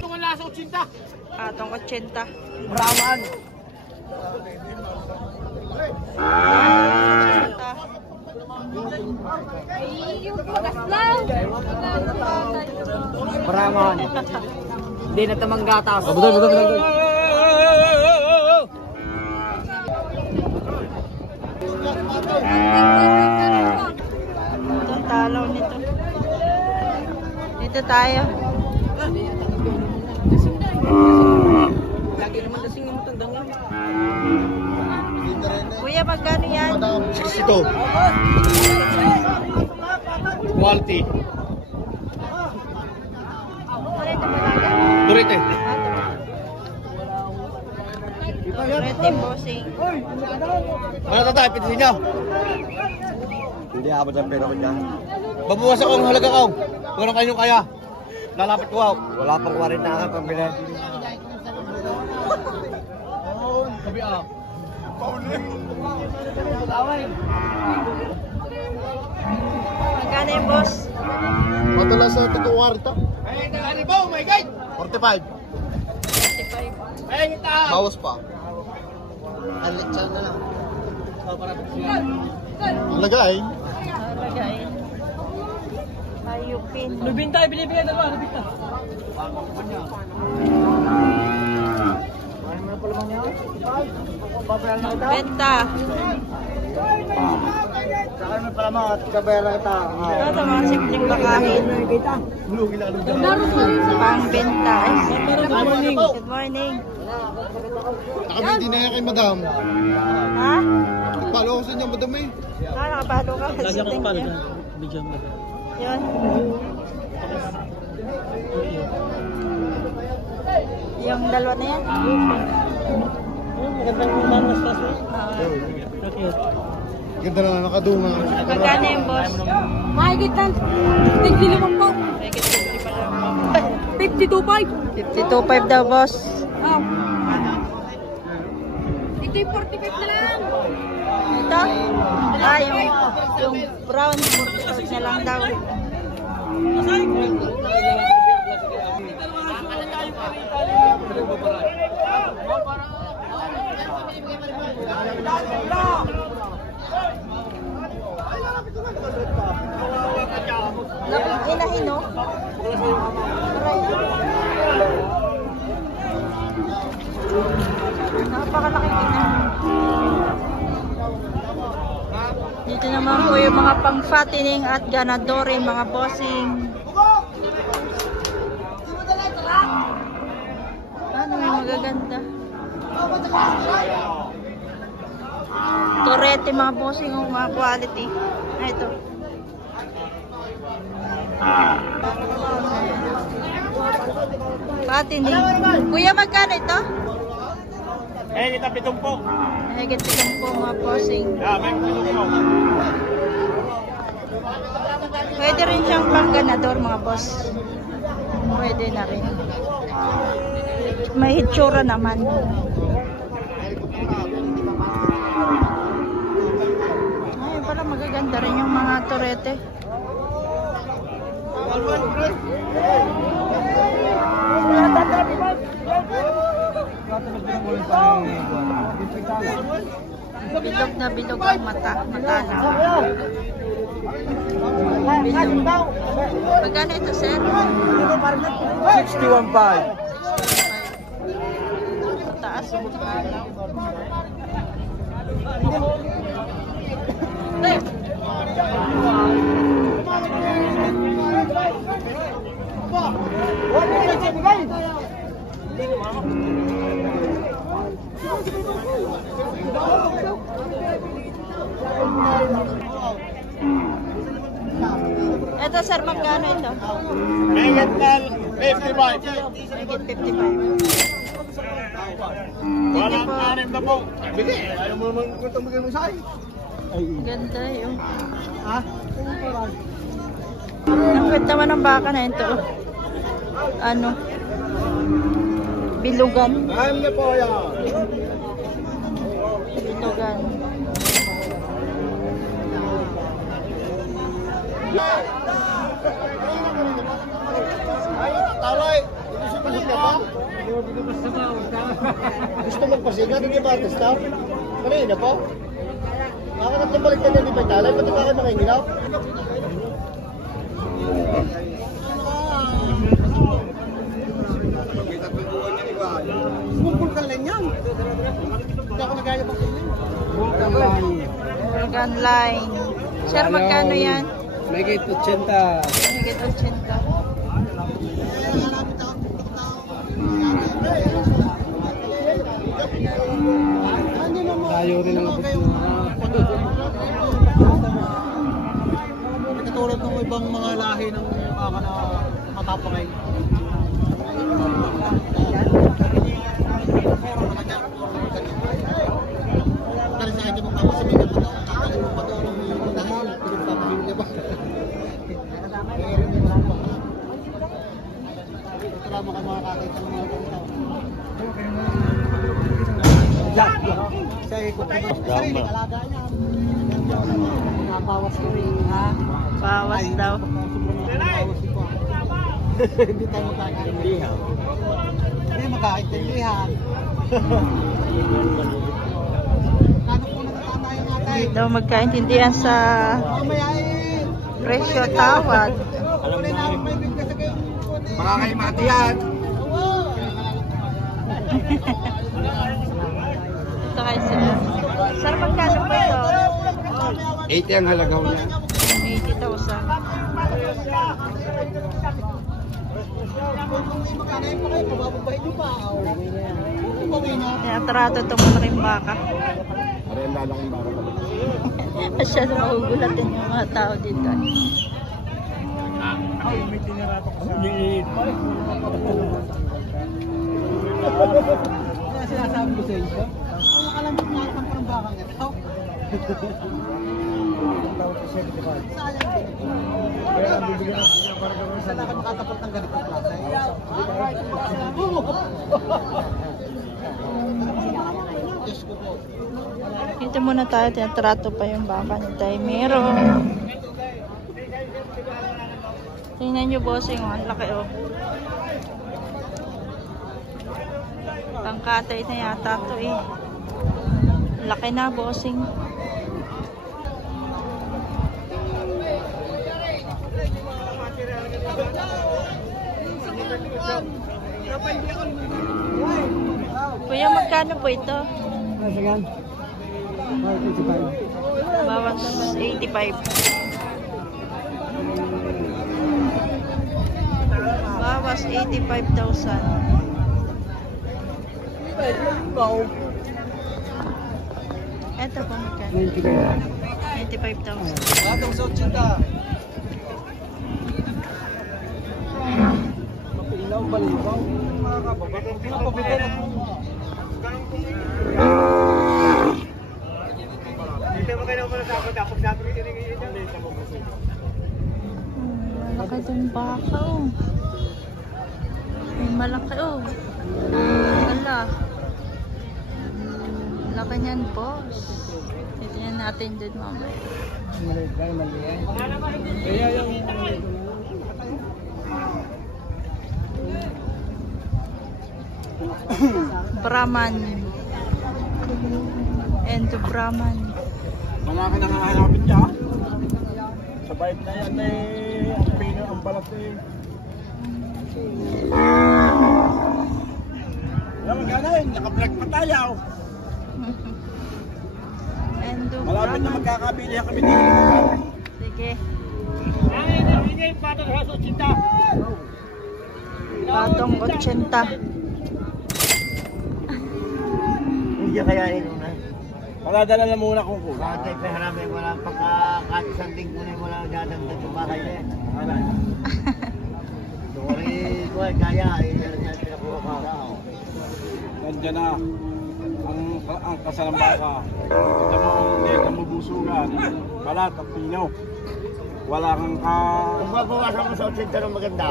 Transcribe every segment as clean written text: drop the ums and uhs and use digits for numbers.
Itong nasa 80. Itong 80. Brahman. Brahman. Hindi na tamang gatas. Betul. Ito, talaw nito. Dito tayo. Lagi naman lasing yung tandang lang. Kuya, magkano yan? 62. Quality. Durete. Durete, bossing. Mana tatay, pitisin niyo. Hindi ako ng pera ko dyan. Babuwas ako ang halaga ko. Kung anong kanyang kaya. Lalapit ko ako. Wala pang 40 na ako pambili. Sabi ako. Magkano yung boss? Matalas sa tituwarta. Ay, ano ba? Oh my God! 45. 45. Ay, kita! Bawas pa. Alit siya na lang. Lagay. Lagay. Ayupin. Lubin tayo, binibigyan na ba? Lubin tayo. Benta. Saka may pala mga kabera ito. Ito, sa mga simpleng bakahin. Pangbenta. Good morning. Nakabindi na yan kay madam. Ha? Palo ko sa inyo madam eh. Nakapalo ka. Lagyan ko pala. Yun. Bigyan mo. Yung dalawa na yan? Magandang mamas kaso. Okay. Ganda na nakadunga. Magkano yung boss? Mahigit lang. 55 po. Mahigit 50 pa lang. 52.5. 52.5 daw, boss. Oh. Ito yung 45 na lang. Ito? Yung brown, 45 na lang daw. Inahin, no? Napakalaking inahin. Dito naman po yung mga pang-fattening at ganadori, mga bossing. Ano may magaganda? Torete, mga bossing, o mga quality. Ito. Fattening. Kuya, magkano ito? Eh, kita 70 po. Higit po mga bossing. Yeah, may 70 po. Pwede rin siyang pang-ganador, mga boss. Pwede na rin. May hitsura naman. Ay, pala magaganda rin yung mga torete. Bilog na bilog ang mata. Matanaw. Bilog. Magkano ito, sir? 61.5. Taas. Ito, sir, magkano ito? Higit na 55. Higit 55. Walang 6 na po. Bigay. Ayaw mo naman kung tumigay mo sa akin. Ganda yun. Ha? Ang ganda naman ng baka na ito. Ano? Bilugan. Ayun na po yan. Bilugan. Gusto magpasiga, hindi ba? Stop. Kanina po. Nakakatatlong balik na hindi pa italay. Pati ba kayo makinginaw? Bungkul lang yan. Hindi ako nagaya pa kung Organ line. Sir, magkano yan? Megit 80. Higit 80. Tayo rin ang abot mo. katulad ng ibang mga lahi ng baka na matapakay. Dari sa akin mo tapos sabihin ko na kakain mo pa doon ng dahil pinagpapahingga ba? Salamat ka mga kakita ng mga tao. Sa ikot ko sarili alaga niya. Nabawas ko rin ha. Bawas daw. Hindi tayo magkakaintindihan. Hindi magkakaintindihan. Kano po natatatayo natin? Hindi daw magkaintindihan sa Mamaya eh. presyo tawad. Alam mo na may bigla sa kayo. Makakaimati yan. Ito kay sir. Sir, magkano po ito? 80 ang halagaw niya. 80,000. Tinatrato itong malaking baka. Aray ang lalaking baka talaga. Masyado makugulatin yung mga tao dito. May tinirato ko sa liit. Kaya sinasabi ko sa iyo, alam mo kung nakakang parang bakang ito. Sayang din. Kaya ang bibigyan ng para gawin sa Saan ka makatapot ng ganitong klase? Diyos ko po. Dito muna tayo, tinatrato pa yung baka ni Taymero. Tingnan nyo bossing, oh. Ang laki oh. Pangkatay na yata to eh. Laki na bossing. Kuya, magkano po ito? Sige. Bawas 85. Bawas 85,000. Ito po magkano? 95,000. Batang sa 80. Mapilaw, balibaw. Mga kababatang pinapabitin. Dito mo kayo naman sa ako. Dapat sabi ko yung Malaki itong baka oh. May malaki oh. Wala. Laki niyan boss. Titignan natin dun mamaya. Kaya yung Brahman. Endo Brahman. Wala ka nang hahanapin niya. sa bait na yan eh, ang pino ang balat eh. Alam mo gano'n, naka-vlog pa tayo. Endo Malapit na Brahman. magkakabili kami dito. Sige. Patong Patong 80. Hindi kaya yun na. Paladala na muna kung kuha. Bakit ay paharami, wala pagka kahit isang linggo na wala dadagdag yung bakay na yan. Wala. Sorry, ko ay kaya, yan yan pinakuha ka. Nandiyan na ang kasalambaka. Ito mo, hindi ka mabusugan. Balat at pinaw. Wala kang Kung mabawasan mo sa 80 ng maganda,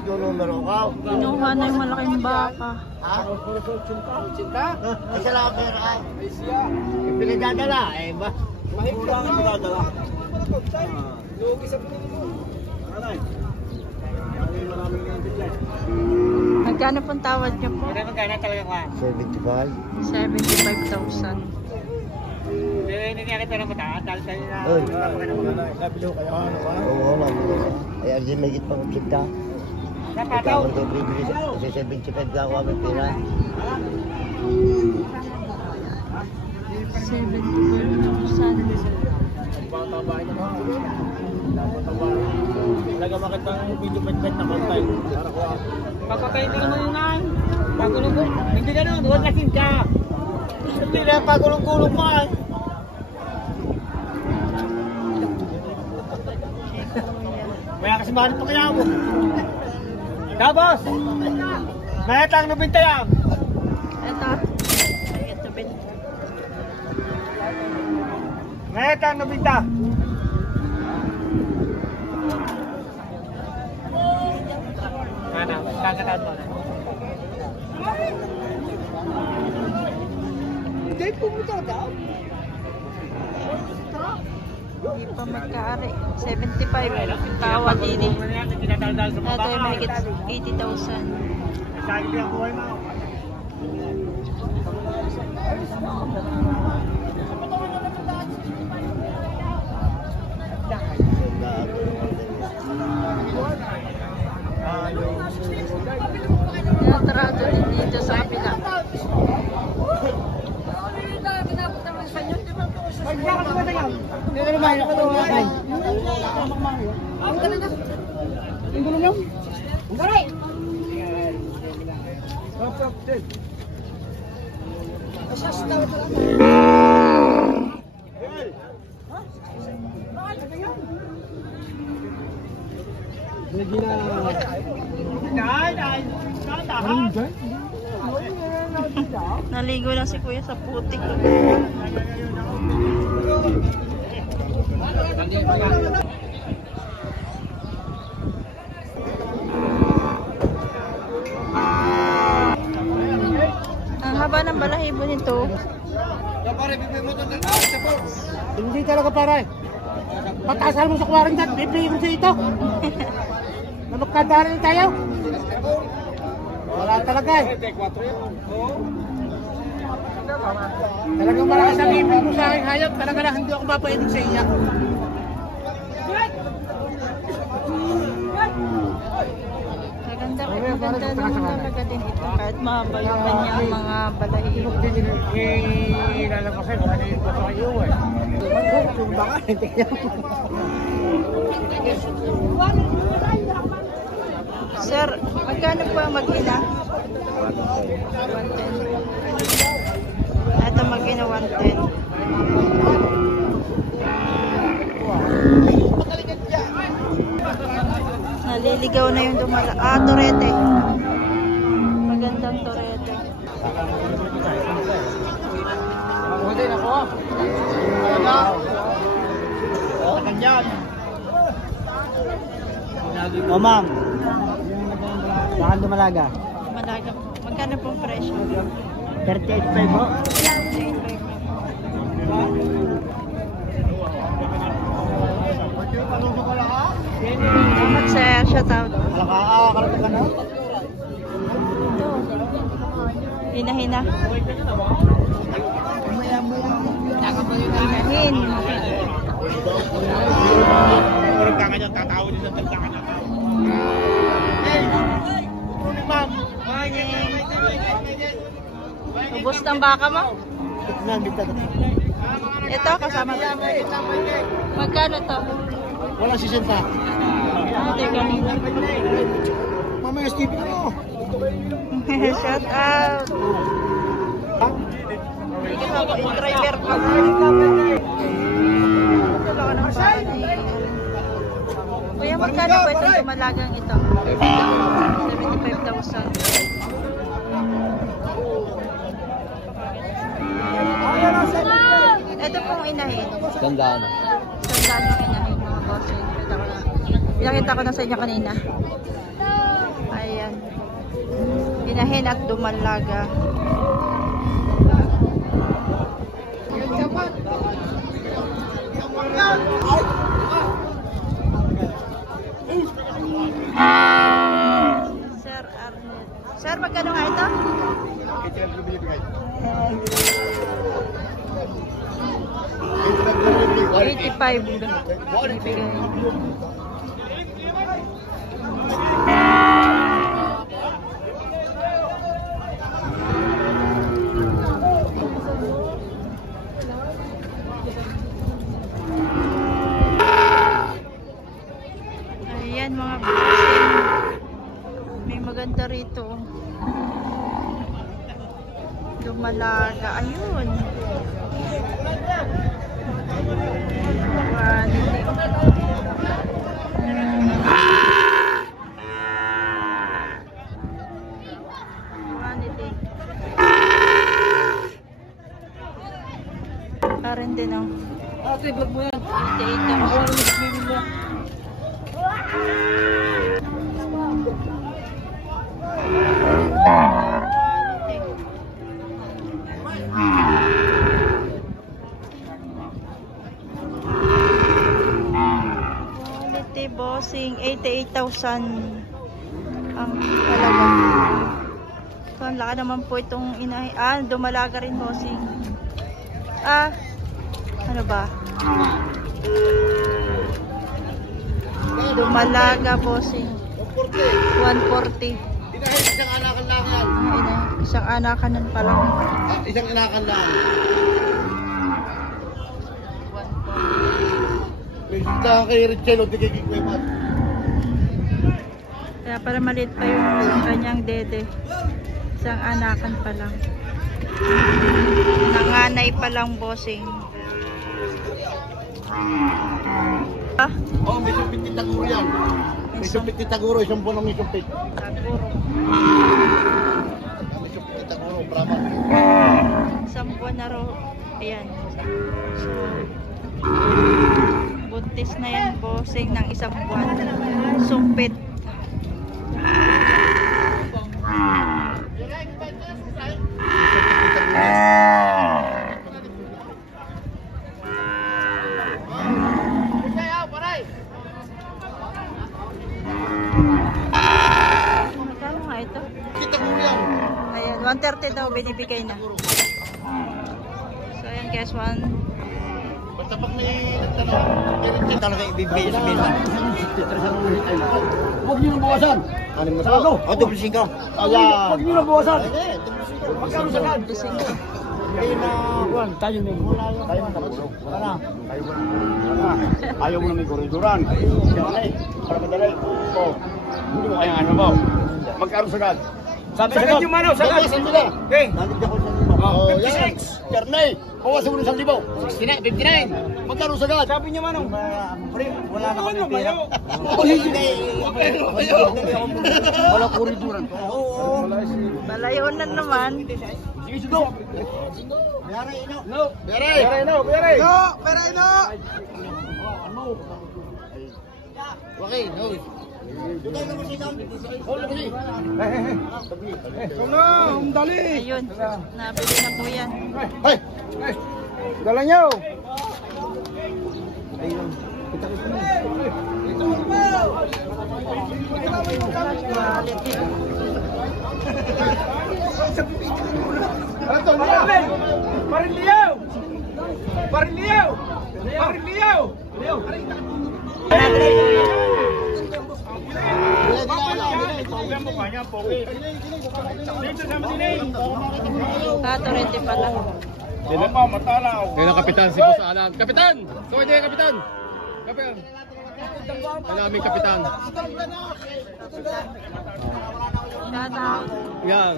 ito numero ka. Kinuha na yung malaking baka. Ha? 80? Isa lang ang pera ay. Pinagdadala, eh ba? mahigla ang pinadala. Lugi sa pinili mo. Anay. Maraming nga bigla. Magkano pong tawad niyo po? Magkano talaga ka? 75. 75,000. Hindi niya kita na mataas. Dahil kayo na... Oy. Nabilo kayo. Ano ba? Oo, nabilo. Ay, ang may higit pang 80. Napataw. Ikaw ang bibili sa 75 lang ako ang pera. 75,000. Bata ba ito? Bata ba? Talaga makitang video pet na kontay. Para ko. Papatay din naman yun ay. Pagulong ko. Hindi na nun. Huwag lasin ka. Hindi na pagulong-gulong mo ay. May akasimahan pa kaya mo. Tapos! May atang nabinta yan. Ito. Ito bin. May atang nabinta. Ano? Kakataan mo na. Hindi pumunta daw. Hindi pa magkaari. 75. Tawad din eh. Ito yung mahigit 80,000. Sabi ang buhay mo. Natrado din dito sa kabila. Naligo na si kuya sa putik. Ang haba ng balahibo nito. Hindi talaga pare. Patasan mo sa 40 at bibigyan mo sa ito. Na magkadara na tayo. Wala talaga eh. Talagang malakas ang ibig mo sa aking hayop. Talaga lang hindi ako mapainig sa iya. Maganda naman talaga din ito. Kahit mahaba yung kanyang mga balahibo. Ilalabas ko ano yung bato kayo eh. Baka tingnan mo. Sir, magkano po ang mag-ina? 110. Ito mag-ina 110. Naliligaw na yung dumala. Ah, torete. Magandang torete. Pwede na ko. Kanyan. O ma'am. Bakit dumalaga? Malaga po. Magkano pong presyo? 38.5 po. Salamat sir. Shout out. Kalata ka na? Ito. Hina-hina. Hinahin. Puro ka nga tatawid sa tagka ka na. Ma'am. Ubus ng baka mo? Ito, kasama ito. Magkano to? Wala si Senta. Ah, teka. Mamaya Steve mo. Shout out. Yung driver ko. Dalawa ng bali. Kuya, magkano po itong dumalagang ito? 75,000. Ito pong inahin. Tandaan. Sandaan yung inahin mga boss. Pinakita ko na sa inyo kanina. Ayan. Inahin at dumalaga. Sir Arnett. Sir, Bibigay. Ayan mga bossing. May maganda rito. Dumalaga. Ayun. Karen din oh. Okay, vlog mo yan. 88 Ako ang nag-swimming mo. Quality bossing 88,000 ang halaga. So, ang laka naman po itong inahin. Dumalaga rin bossing. Ano ba? Dumalaga bossing. 140. Dinahin isang anakan lang yan. Isang anakanan pa lang. Isang anakan lang. May sinta kay Richel o tigigig may mat. Kaya para maliit pa yung kanyang dede. Isang anakan pa lang. Nanganay pa lang bossing. Oh, may sumpit ni Taguro yan. May sumpit ni Taguro, isang buwan may sumpit. Taguro. May sumpit ni Taguro, Brahma. Isang buwan na raw. Ayan. So, buntis na yan bossing ng isang buwan. Sumpit. Magkano nga ito? Kita mo yan. Ayan, 130 daw binibigay na. So ayan guys, Basta pag may nagtanong, kay Richel talaga ibibigay sa mesa. Huwag niyo nang bawasan. Ano mo sa ako? O, dublisin ka. Ayan. Huwag niyo nang bawasan. Magkano sa kan? Hindi na, Juan, tayo na. Tayo na kapatulog. Wala na. Ayaw mo na may koridoran. Para madalay. O, hindi mo kayang ano mo. Magkaroon sagad. Sabi sagad yung mano, sagad. Okay. Nalagyan ko sa lima. Oh, yan. 56. Kernay. Bawasan mo ng 1,000. 59. Magkano sagad? Sabi niyo manong. Wala na kami pera. Wala koridoran. Oo. malayo na naman. Sige, sudo. Pera ino. No. Pera. Pera ino. Pera ino. Pera ino. Okay, no. Ayun, nabili na po yan. Hey! Dala niyo. Pariliyaw! Pariliyaw! Pariliyaw! Katorete pala. Ngayon ang kapitan si Boss Alan. Kapitan! Kaway din kapitan! Kapitan! Ang aming kapitan. Tataw. Yan.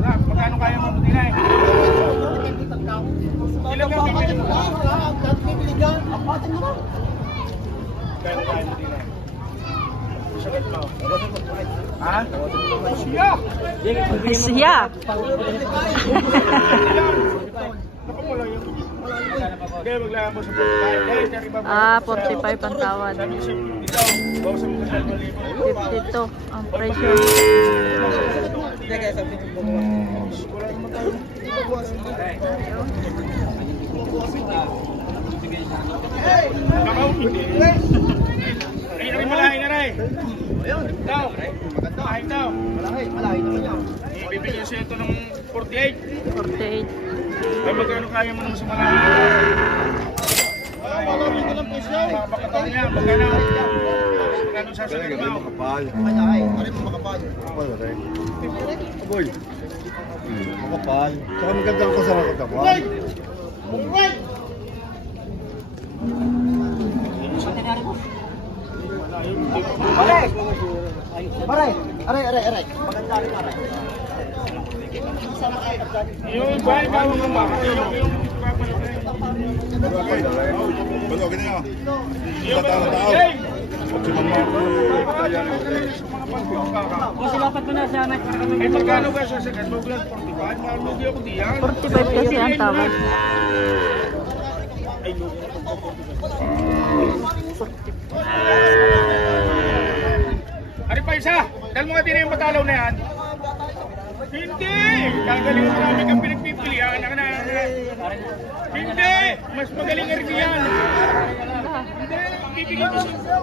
Magkano kaya mo matinay? Ilan ang bibili mo? Kaya kaya mo matinay? Sagot mo. Ha? Siya! Siya. Kaya maglayan mo sa 45. 45 ang tawad. Ito, bawasan mo sa 1,000. 52 ang presyo. Ay, malahi na rin. Daw. Malahi daw. Malahi naman yan. Ibibigyan siya ito ng 48. 48. Ay, magkano kaya mo naman sa malahi? Magkano ko lang po siya. Makakataon niya. Magkano sasagin mo? Makapal. Ano mo makapal? Makapal na rin. Aboy. Makapal. Saka maganda ang kasama ko tapos. Aray. Yung bahay bago ng bahay. Balogin na yun. Yung bahay. Silapat mo na sa anak. Ay, magkano ka sa second? Magkano 45? Malugi ako diyan. 45 pesos ang tawad. Ay, lugi na po. Ari pa isa. Dahil mga din yung matalaw na yan. Hindi! Gagaling mo namin kang pinagpipilihan. Hindi! Mas magaling nga rin yan. Hindi! Bibigyan ko siya.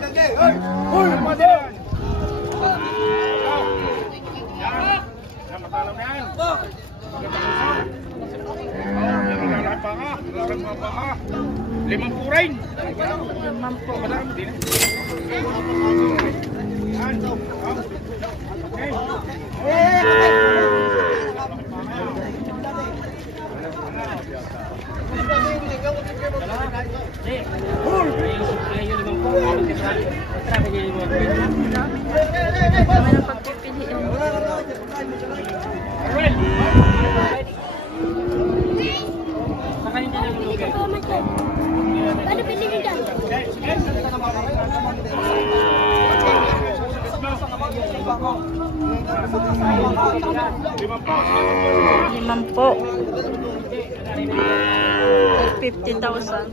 Hindi! Uy! Madalan! Yan! Matalaw na yan. Lalapa ka. Lalapa ka. 5 rin. 5 po. Madami din. Yan. Okay. Kami ng pagpipiliin. Ano pinili dyan? 5 po. 50,000.